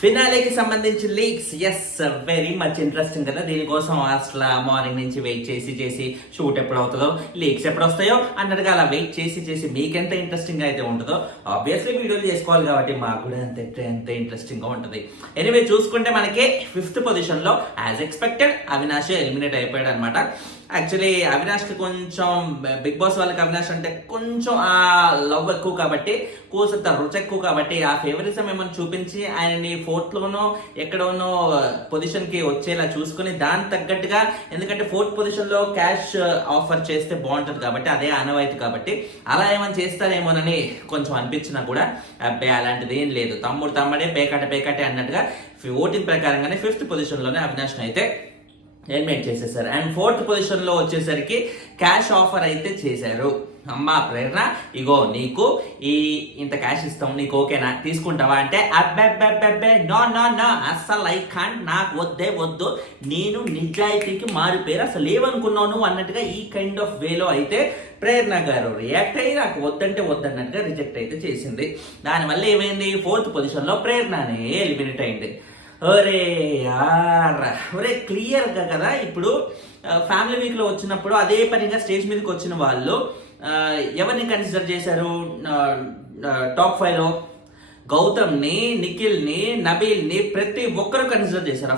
ఫినాలేకి సంబంధించి leaks very much interesting కదా. దీనికోసం అసలు మార్నింగ్ నుంచి వెయిట్ చేసి షూట్ ఎప్పుడు అవుతుందో, లీక్స్ ఎప్పుడు వస్తాయో అన్నట్టుగా అలా వెయిట్ చేసి మీకెంత ఇంట్రెస్టింగ్ అయితే ఉంటుందో ఆబ్వియస్లీ వీడియోలు చేసుకోవాలి కాబట్టి మాకు కూడా అంత ఇంట్రెస్టింగ్ గా ఉంటుంది. ఎనీవే చూసుకుంటే మనకి 5th పొజిషన్ లో యాజ్ ఎక్స్పెక్టెడ్ అవినాష్ ఎలిమినేట్ అయిపోయాడు అనమాట. యాక్చువల్లీ అవినాష్ కి కొంచెం బిగ్ బాస్ వాళ్ళకి అవినాష్ అంటే కొంచెం ఆ లవ్ ఎక్కువ కాబట్టి, కోసంత రుచి ఎక్కువ కాబట్టి ఆ ఫేవరిజం ఏమైనా చూపించి ఆయనని 4th లోనో ఎక్కడోనో పొజిషన్ కి వచ్చేలా చూసుకుని దానికి తగ్గట్టుగా, ఎందుకంటే 4th పొజిషన్ లో క్యాష్ ఆఫర్ చేస్తే బాగుంటది కాబట్టి అదే ఆనవాయితీ కాబట్టి అలా ఏమైనా చేస్తారేమోనని కొంచెం అనిపించినా కూడా అబ్బాయి అలాంటిది ఏం లేదు. తమ్ముడే పేకాటే అన్నట్టుగా ఓటింగ్ ప్రకారంగానే 5th పొజిషన్ లోనే అవినాష్ అయితే ఎలిమినేట్ చేసేసారు. అండ్ 4th పొజిషన్ లో వచ్చేసరికి క్యాష్ ఆఫర్ అయితే చేశారు. అమ్మా ప్రేరణ, ఇగో నీకు ఇంత క్యాష్ ఇస్తాం, నీకు ఓకేనా, తీసుకుంటావా అంటే అబ్బే నో అస్సలు ఐ కాంట్, నాకు వద్దు, నేను నిజాయితీకి మారిపోయారు, అసలు ఏమనుకున్నావు నువ్వు అన్నట్టుగా ఈ కైండ్ ఆఫ్ వేలో అయితే ప్రేరణ గారు రియాక్ట్ అయ్యి నాకు వద్దన్నట్టుగా రిజెక్ట్ అయితే చేసింది. దానివల్ల ఏమైంది, 4th పొజిషన్ లో ప్రేరణనే ఎలిమినేట్ అయింది. ఒరే క్లియర్ గా కదా. ఇప్పుడు ఫ్యామిలీ వీక్ లో వచ్చినప్పుడు అదే పనిగా స్టేజ్ మీదకి వచ్చిన వాళ్ళు ఎవరిని కన్సిడర్ చేశారు టాప్ 5 లో? గౌతమ్ ని, నిఖిల్ ని, నబీల్ ని ప్రతి ఒక్కరు కన్సిడర్ చేశారు.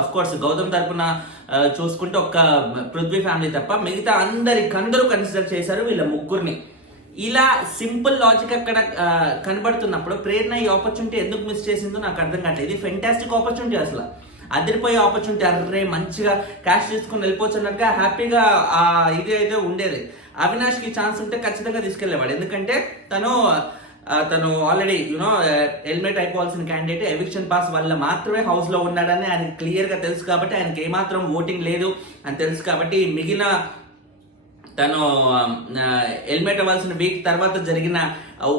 అఫ్ కోర్స్ గౌతమ్ తరపున చూసుకుంటే ఒక్క పృథ్వీ ఫ్యామిలీ తప్ప మిగతా అందరూ కన్సిడర్ చేశారు వీళ్ళ ముగ్గురిని. ఇలా సింపుల్ లాజిక్ అక్కడ కనబడుతున్నప్పుడు ప్రేరణ ఈ ఆపర్చునిటీ ఎందుకు మిస్ చేసిందో నాకు అర్థం కావట్లేదు. ఇది ఫెంటాస్టిక్ ఆపర్చునిటీ, అసలు అదిరిపోయే ఆపర్చునిటీ. అర్రే మంచిగా క్యాష్ తీసుకుని వెళ్ళిపోవచ్చు అన్నట్టుగా హ్యాపీగా ఇది అయితే ఉండేది. అవినాష్ కి ఛాన్స్ ఉంటే ఖచ్చితంగా తీసుకెళ్లేవాడు. ఎందుకంటే తను ఆల్రెడీ ఎలిమినేట్ అయిపోవాల్సిన క్యాండిడేట్ ఎవిక్షన్ పాస్ వల్ల మాత్రమే హౌస్ లో ఉన్నాడని ఆయనకి క్లియర్ గా తెలుసు కాబట్టి, ఆయనకి ఏమాత్రం ఓటింగ్ లేదు అని తెలుసు కాబట్టి, మిగిలిన తను ఎలిమినేట్ అవ్వాల్సిన వీక్ తర్వాత జరిగిన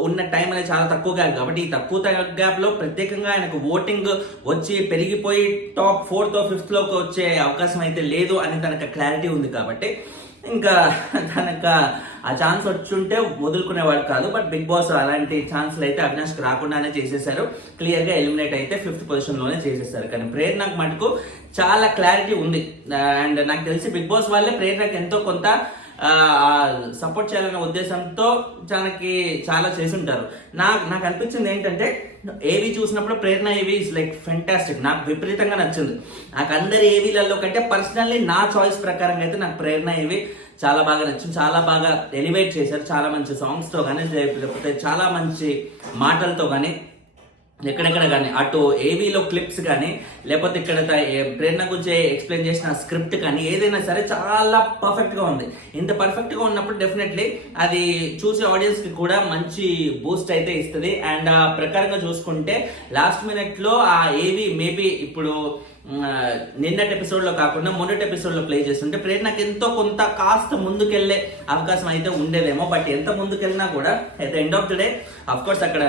ఉన్న టైం అనేది చాలా తక్కువ గ్యాప్ కాబట్టి, ఈ తక్కువ గ్యాప్ లో ప్రత్యేకంగా ఆయనకు ఓటింగ్ వచ్చి పెరిగిపోయి టాప్ 4th or 5th లోకి వచ్చే అవకాశం అయితే లేదు అని తనకు క్లారిటీ ఉంది కాబట్టి ఇంకా తనకు ఆ ఛాన్స్ వచ్చుంటే వదులుకునేవాడు కాదు. బట్ బిగ్ బాస్ అలాంటి ఛాన్స్లు అయితే అవినాష్కి రాకుండానే చేసేసారు. క్లియర్ గా ఎలిమినేట్ అయితే 5th పొజిషన్ లోనే చేసేసారు. కానీ ప్రేరణకు మటుకు చాలా క్లారిటీ ఉంది. అండ్ నాకు తెలిసి బిగ్ బాస్ వాళ్ళే ప్రేరణకు ఎంతో కొంత సపోర్ట్ చేయాలనే ఉద్దేశంతో చాలా చేసి ఉంటారు. నాకు అనిపించింది ఏంటంటే, ఏవి చూసినప్పుడు ప్రేరణ ఏవి ఇస్ లైక్ ఫెంటాస్టిక్, నాకు విపరీతంగా నచ్చింది. నాకు అందరి ఏవీలలో కంటే పర్సనల్లీ నా చాయిస్ ప్రకారం అయితే నాకు ప్రేరణ ఏవి చాలా బాగా నచ్చింది. చాలా బాగా ఎలివేట్ చేశారు, చాలా మంచి సాంగ్స్ తో కానీ, లేకపోతే చాలా మంచి మాటలతో కానీ, ఎక్కడెక్కడ కానీ అటు ఏవీలో క్లిప్స్ కానీ, లేకపోతే ఇక్కడ ప్రేరణ గురించి ఎక్స్ప్లెయిన్ చేసిన స్క్రిప్ట్ కానీ, ఏదైనా సరే చాలా పర్ఫెక్ట్ గా ఉంది. ఇంత పర్ఫెక్ట్ గా ఉన్నప్పుడు డెఫినెట్లీ అది చూసే ఆడియన్స్ కి కూడా మంచి బూస్ట్ అయితే ఇస్తుంది. అండ్ ఆ ప్రకారంగా చూసుకుంటే లాస్ట్ మినిట్ లో ఆ ఏవి మేబీ ఇప్పుడు నిన్నటి ఎపిసోడ్ లో కాకుండా మొన్నటి ఎపిసోడ్ లో ప్లే చేస్తుంటే ప్రేరణకు ఎంతో కొంత కాస్త ముందుకెళ్లే అవకాశం అయితే ఉండేదేమో. బట్ ఎంత ముందుకెళ్ళినా కూడా at the end of the day of course అక్కడ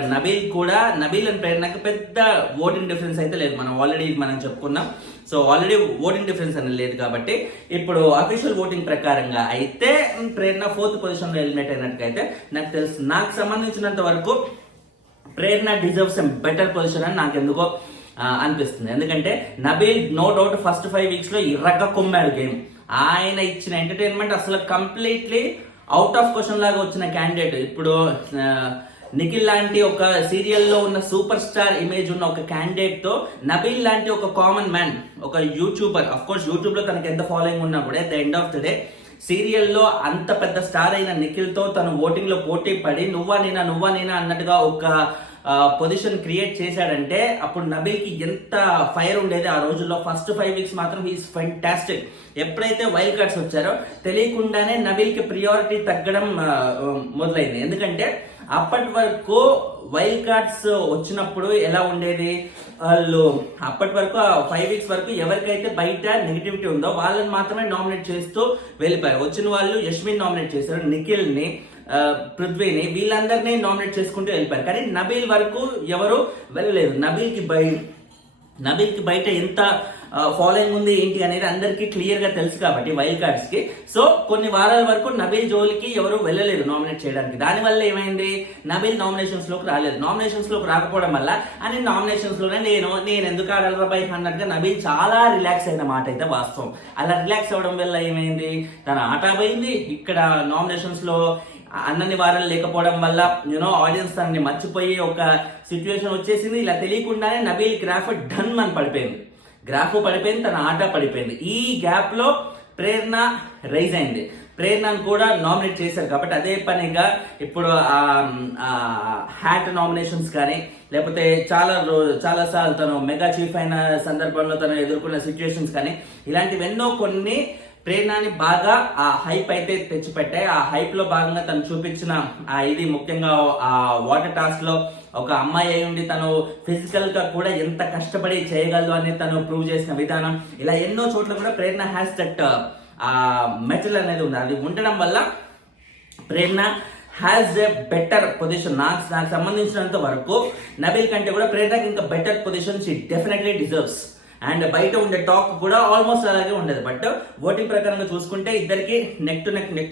నబీల్ అండ్ ప్రేరణకు పెద్ద ఓటింగ్ డిఫరెన్స్ అయితే లేదు. మనం చెప్పుకున్నాం. సో ఆల్రెడీ ఓటింగ్ డిఫరెన్స్ అనేది లేదు కాబట్టి ఇప్పుడు అఫీషియల్ ఓటింగ్ ప్రకారంగా అయితే ప్రేరణ 4th పొజిషన్ లో ఎలిమినేట్ అయినట్టుగా నాకు తెలుసు. నాకు సంబంధించినంత వరకు ప్రేరణ డిజర్వ్స్ బెటర్ పొజిషన్ అని నాకు ఎందుకో అనిపిస్తుంది. ఎందుకంటే Nabeel no doubt first 5 weeks లో ఇర్రగా కొమ్మాడు గేమ్. ఆయన ఇచ్చిన ఎంటర్టైన్మెంట్ అసలు కంప్లీట్లీ అవుట్ ఆఫ్ క్వశ్చన్ లాగా వచ్చిన క్యాండిడేట్. ఇప్పుడు నిఖిల్ లాంటి ఒక సీరియల్లో ఉన్న సూపర్ స్టార్ ఇమేజ్ ఉన్న ఒక క్యాండిడేట్ తో నబీల్ లాంటి ఒక కామన్ మ్యాన్, ఒక యూట్యూబర్, అఫ్ కోర్స్ యూట్యూబ్ లో తనకి ఎంత ఫాలోయింగ్ ఉన్నా కూడా at the end of the day సీరియల్లో అంత పెద్ద స్టార్ అయిన నిఖిల్ తో తను ఓటింగ్ లో పోటీ పడి నువ్వా నేనా అన్నట్టుగా ఒక పొజిషన్ క్రియేట్ చేశాడంటే అప్పుడు నబీల్ కి ఎంత ఫైర్ ఉండేది ఆ రోజుల్లో. ఫస్ట్ 5 వీక్స్ మాత్రం హీస్ ఫెంటాస్టిక్. ఎప్పుడైతే వైల్డ్ కార్డ్స్ వచ్చారో తెలియకుండానే నబీల్ కి ప్రియారిటీ తగ్గడం మొదలైంది. ఎందుకంటే అప్పటి వరకు వైల్డ్ కార్డ్స్ వచ్చినప్పుడు ఎలా ఉండేది, వాళ్ళు అప్పటి వరకు 5 వీక్స్ వరకు ఎవరికైతే బయట నెగిటివిటీ ఉందో వాళ్ళని మాత్రమే నామినేట్ చేస్తూ వెళ్ళిపోయారు. వచ్చిన వాళ్ళు యశ్విన్ నామినేట్ చేశారు, నిఖిల్ ని, పృథ్వీని, వీళ్ళందరినీ నామినేట్ చేసుకుంటూ వెళ్ళిపోయారు. కానీ నబీల్ వరకు ఎవరు వెళ్ళలేదు. నబీల్ కి నబీల్కి బయట ఎంత ఫాలోయింగ్ ఉంది ఏంటి అనేది అందరికీ క్లియర్ గా తెలుసు కాబట్టి వైల్డ్ కార్డ్స్ కి. సో కొన్ని వారాల వరకు నబీల్ జోలికి ఎవరు వెళ్ళలేదు నామినేట్ చేయడానికి. దానివల్ల ఏమైంది, నబీల్ నామినేషన్స్ లోకి రాలేదు. నామినేషన్స్ లోకి రాకపోవడం వల్ల అని నామినేషన్స్ లోనే నేను ఎందుకు ఆడాలి బై అన్నట్టుగా నబీల్ చాలా రిలాక్స్ అయిన మాట అయితే వాస్తవం. అలా రిలాక్స్ అవ్వడం వల్ల ఏమైంది, తన ఆట పోయింది. ఇక్కడ నామినేషన్స్ లో అన్నన్ని వారాలు లేకపోవడం వల్ల ఆడియన్స్ తనని మర్చిపోయి ఒక సిచ్యువేషన్ వచ్చేసింది. ఇలా తెలియకుండానే నబీల్ గ్రాఫ్ డన్ అని పడిపోయింది, గ్రాఫ్ పడిపోయింది, తన ఆట పడిపోయింది. ఈ గ్యాప్ లో ప్రేరణ రైజ్ అయింది. ప్రేరణను కూడా నామినేట్ చేశారు కాబట్టి అదే పనిగా ఇప్పుడు హ్యాట్ నామినేషన్స్ కానీ లేకపోతే చాలా సార్లు తను మెగా చీఫ్ అయిన సందర్భంలో తను ఎదుర్కొన్న సిచ్యువేషన్స్ కానీ ఇలాంటివెన్నో కొన్ని ప్రేరణని బాగా ఆ హైప్ అయితే తెచ్చిపెట్టాయి. ఆ హైప్ లో భాగంగా తను చూపించిన ఇది ముఖ్యంగా ఆ వాటర్ టాస్క్ లో ఒక అమ్మాయి అయి ఉండి తను ఫిజికల్ గా కూడా ఎంత కష్టపడి చేయగలదు అని తను ప్రూవ్ చేసిన విధానం, ఇలా ఎన్నో చోట్ల కూడా ప్రేరణ హ్యాస్ దట్ ఆ మెటల్ అనేది ఉంది. అది ఉండడం వల్ల ప్రేరణ హ్యాస్ ఎ బెటర్ పొజిషన్. నాకు సంబంధించినంత వరకు నబీల్ కంటే కూడా ప్రేరణకి ఇంకా better position she definitely deserves. And బయట ఉండే టాక్ కూడా ఆల్మోస్ట్ అలాగే ఉండేది. బట్ ఓటింగ్ ప్రకారంగా చూసుకుంటే ఇద్దరికి నెక్ టు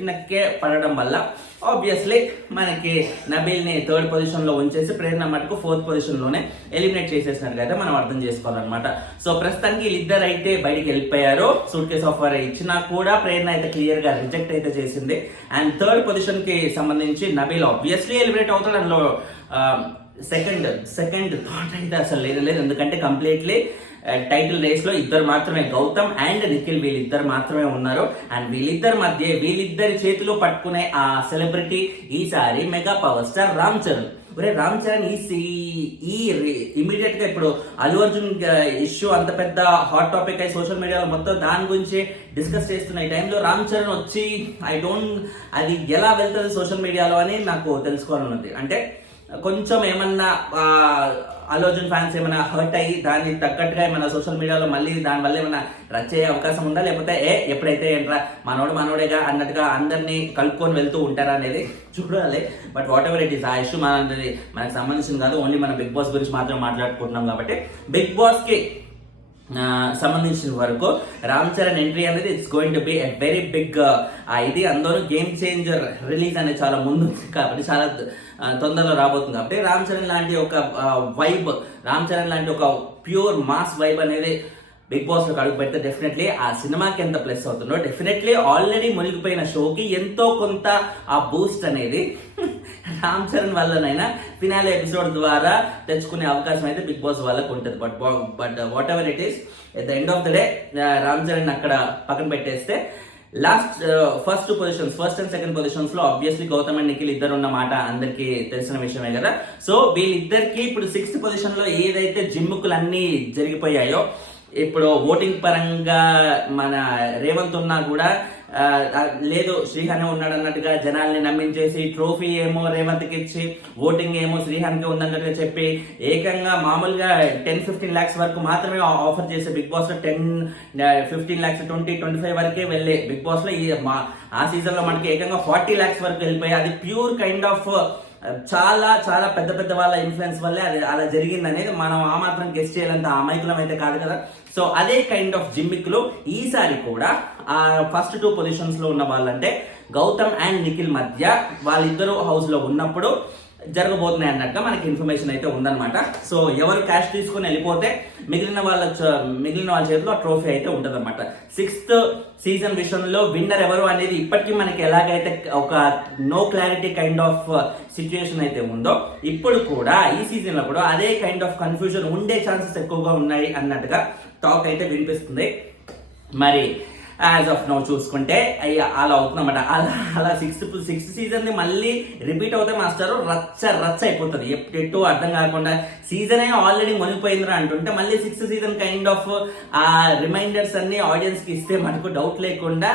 నెక్కే పడడం వల్ల ఆబ్వియస్లీ మనకి నబీల్ ని థర్డ్ పొజిషన్ లో ఉంచేసి ప్రేరణ మటుకు ఫోర్త్ పొజిషన్ లోనే ఎలిమినేట్ చేసేసినట్టు అయితే మనం అర్థం చేసుకోవాలన్నమాట. సో ప్రస్తుతానికి వీళ్ళిద్దరు అయితే బయటికి వెళ్ళిపోయారు. సూట్ కేస్ ఆఫర్ ఇచ్చినా కూడా ప్రేరణ అయితే క్లియర్ గా రిజెక్ట్ అయితే చేసింది. అండ్ థర్డ్ పొజిషన్ కి సంబంధించి నబీల్ ఆబ్వియస్లీ ఎలిమినేట్ అవుతాడు. అందులో సెకండ్ థాట్ అయితే అసలు లేదు. ఎందుకంటే కంప్లీట్లీ టైటిల్ రేస్ లో ఇద్దరు మాత్రమే, గౌతమ్ అండ్ నిఖిల్ వీళ్ళిద్దరు మాత్రమే ఉన్నారు. అండ్ వీళ్ళిద్దరి చేతిలో పట్టుకునే ఆ సెలబ్రిటీ ఈసారి mega power star Ram Charan. Ram Charan ఈ ఇమీడియట్ గా ఇప్పుడు అల్లు అర్జున్ ఇష్యూ అంత పెద్ద హాట్ టాపిక్ అయి సోషల్ మీడియాలో మొత్తం దాని గురించి డిస్కస్ చేస్తున్న ఈ టైంలో రామ్ చరణ్ వచ్చి అది ఎలా వెళ్తుంది సోషల్ మీడియాలో అని నాకు తెలుసుకోవాలన్నది. అంటే కొంచెం ఏమన్నా అల్లు అర్జున్ ఫ్యాన్స్ ఏమైనా హర్ట్ అయ్యి దాన్ని తగ్గట్టుగా ఏమైనా సోషల్ మీడియాలో మళ్ళీ దానివల్ల ఏమైనా రచ్ అయ్యే అవకాశం ఉందా, లేకపోతే ఎప్పుడైతే ఏంట్రా మనోడేగా అన్నట్టుగా అందరినీ కలుపుకొని వెళ్తూ ఉంటారా అనేది చూడాలి. But what ever it is, ఆ ఇష్యూ మనకు సంబంధించింది కాదు. ఓన్లీ మన బిగ్ బాస్ గురించి మాత్రం మాట్లాడుకుంటున్నాం కాబట్టి బిగ్ బాస్ కి సంబంధించిన వరకు రామ్ చరణ్ ఎంట్రీ అనేది it's going to be a very big ఇది. అందరూ గేమ్ చేంజర్ రిలీజ్ అనేది చాలా ముందు కాబట్టి చాలా తొందరలో రాబోతుంది కాబట్టి రామ్ చరణ్ లాంటి ఒక వైబ్, రామ్ చరణ్ లాంటి ఒక ప్యూర్ మాస్ వైబ్ అనేది బిగ్ బాస్ లో అడుగు పెడితే డెఫినెట్లీ ఆ సినిమాకి ఎంత ప్లస్ అవుతుందో, డెఫినెట్లీ ఆల్రెడీ మునిగిపోయిన షోకి ఎంతో కొంత ఆ బూస్ట్ అనేది రామ్ చరణ్ వల్లనైనా ఫినాలే ఎపిసోడ్ ద్వారా తెచ్చుకునే అవకాశం అయితే బిగ్ బాస్ వాళ్ళకు ఉంటుంది. But what ever it is, at the end of the day Ram Charan అక్కడ పక్కన పెట్టేస్తే ఫస్ట్ అండ్ సెకండ్ పొజిషన్స్ లో ఆబ్వియస్లీ గౌతమ్ అండ్ నిఖిల్ ఇద్దరు ఉన్న మాట అందరికి తెలిసిన విషయమే కదా. సో వీళ్ళిద్దరికి ఇప్పుడు 6th పొజిషన్ లో ఏదైతే జిమ్ముకులు అన్ని జరిగిపోయాయో, ఇప్పుడు ఓటింగ్ పరంగా మన రేవంత్ ఉన్నా కూడా లేదు శ్రీహానే ఉన్నాడు అన్నట్టుగా జనాల్ని నమ్మించేసి ట్రోఫీ ఏమో రేవంత్కి ఇచ్చి ఓటింగ్ ఏమో శ్రీహాన్కి ఉందన్నట్టుగా చెప్పి ఏకంగా మామూలుగా 10-15 lakhs వరకు మాత్రమే ఆఫర్ చేసే బిగ్ బాస్ లో 10-15 lakhs 20-25 వరకే వెళ్ళే బిగ్ బాస్ లో ఆ సీజన్ లో మనకి ఏకంగా 40 lakhs వరకు వెళ్ళిపోయి అది ప్యూర్ కైండ్ ఆఫ్ చాలా చాలా పెద్ద వాళ్ళ ఇన్ఫ్లుయెన్స్ వల్లే అది అలా జరిగింది అనేది మనం ఆ మాత్రం గెస్ట్ చేయాలంత అమాయకులం అయితే కాదు కదా. సో అదే కైండ్ ఆఫ్ జిమ్మిక్లు ఈసారి కూడా ఆ ఫస్ట్ 2 పొజిషన్స్ లో ఉన్న వాళ్ళంటే గౌతమ్ అండ్ నిఖిల్ మధ్య వాళ్ళిద్దరూ హౌస్ లో ఉన్నప్పుడు జరగబోతున్నాయి అన్నట్టుగా మనకి ఇన్ఫర్మేషన్ అయితే ఉందన్నమాట. సో ఎవరు క్యాష్ తీసుకుని వెళ్ళిపోతే మిగిలిన వాళ్ళ చేతిలో ట్రోఫీ అయితే ఉంటదన్నమాట. 6th సీజన్ విషయంలో విన్నర్ ఎవరు అనేది ఇప్పటికీ మనకి ఎలాగైతే ఒక no clarity kind of situation అయితే ఉందో, ఇప్పుడు కూడా ఈ సీజన్ లో కూడా అదే కైండ్ ఆఫ్ కన్ఫ్యూజన్ ఉండే ఛాన్సెస్ ఎక్కువగా ఉన్నాయి అన్నట్టుగా టాక్ అయితే వినిపిస్తుంది. మరి యాజ్ ఆఫ్ నౌ చూసుకుంటే అలా అవుతుందన్నమాట. అలా సిక్స్త్ సీజన్ ని మళ్ళీ రిపీట్ అవుతే మాస్టర్ రచ్చ అయిపోతుంది. ఎటు అర్థం కాకుండా సీజన్ ఆల్రెడీ మునిగిపోయిందిరా అంటుంటే మళ్ళీ 6th సీజన్ కైండ్ ఆఫ్ ఆ రిమైండర్స్ అన్ని ఆడియన్స్ కి ఇస్తే మనకు డౌట్ లేకుండా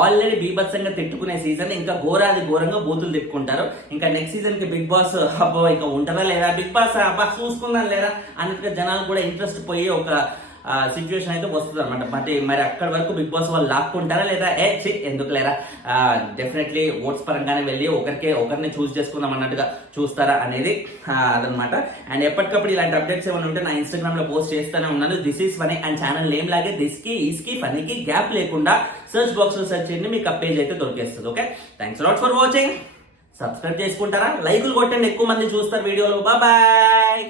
ఆల్రెడీ బీభత్సంగా తిట్టుకునే సీజన్ ఇంకా ఘోరంగా బూతులు తిట్టుకుంటారు. ఇంకా నెక్స్ట్ సీజన్ కి బిగ్ బాస్ అబ్బో ఇక ఉంటుందా లేదా, బిగ్ బాస్ అబ్బా చూసుకుందాం లేదా అన్నట్టుగా జనాలు కూడా ఇంట్రెస్ట్ పోయి ఒక సిచ్యువేషన్ అయితే వస్తుంది అనమాట. మరి అక్కడి వరకు బిగ్ బాస్ వాళ్ళు లాక్కుంటారా లేదా ఎందుకు లేరా డెఫినెట్లీ ఓట్స్ పరంగానే వెళ్ళి ఒకరిని చూస్ చేసుకుందాం అన్నట్టుగా చూస్తారా అనేది అదనమాట. అండ్ ఎప్పటికప్పుడు ఇలాంటి అప్డేట్స్ ఏమైనా ఉంటే నా ఇన్స్టాగ్రామ్ లో పోస్ట్ చేస్తూనే ఉన్నాను. This is funny and channel name లాగే దిస్కి ఈస్కి ఫనీకి గ్యాప్ లేకుండా సర్చ్ బాక్స్ లో సెర్చ్ చేయండి, మీకు ఆ పేజ్ అయితే దొరికేస్తుంది. Okay, thanks lot for watching. Subscribe చేసుకుంటారా, లైకులు కొట్టండి, ఎక్కువ మంది చూస్తారు వీడియోలు. బాయ్.